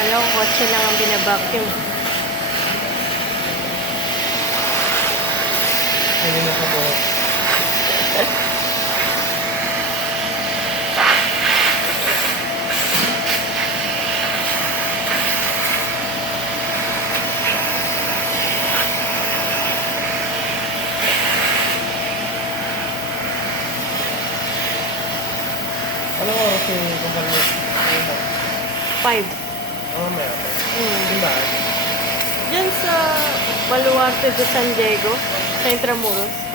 Dalawang kotse lang ang binabacuum. Ayun na po. Ano oras yung kumpanya? 5. Meron. Diba? Diyan sa Baluarte de San Diego, sa Intramuros.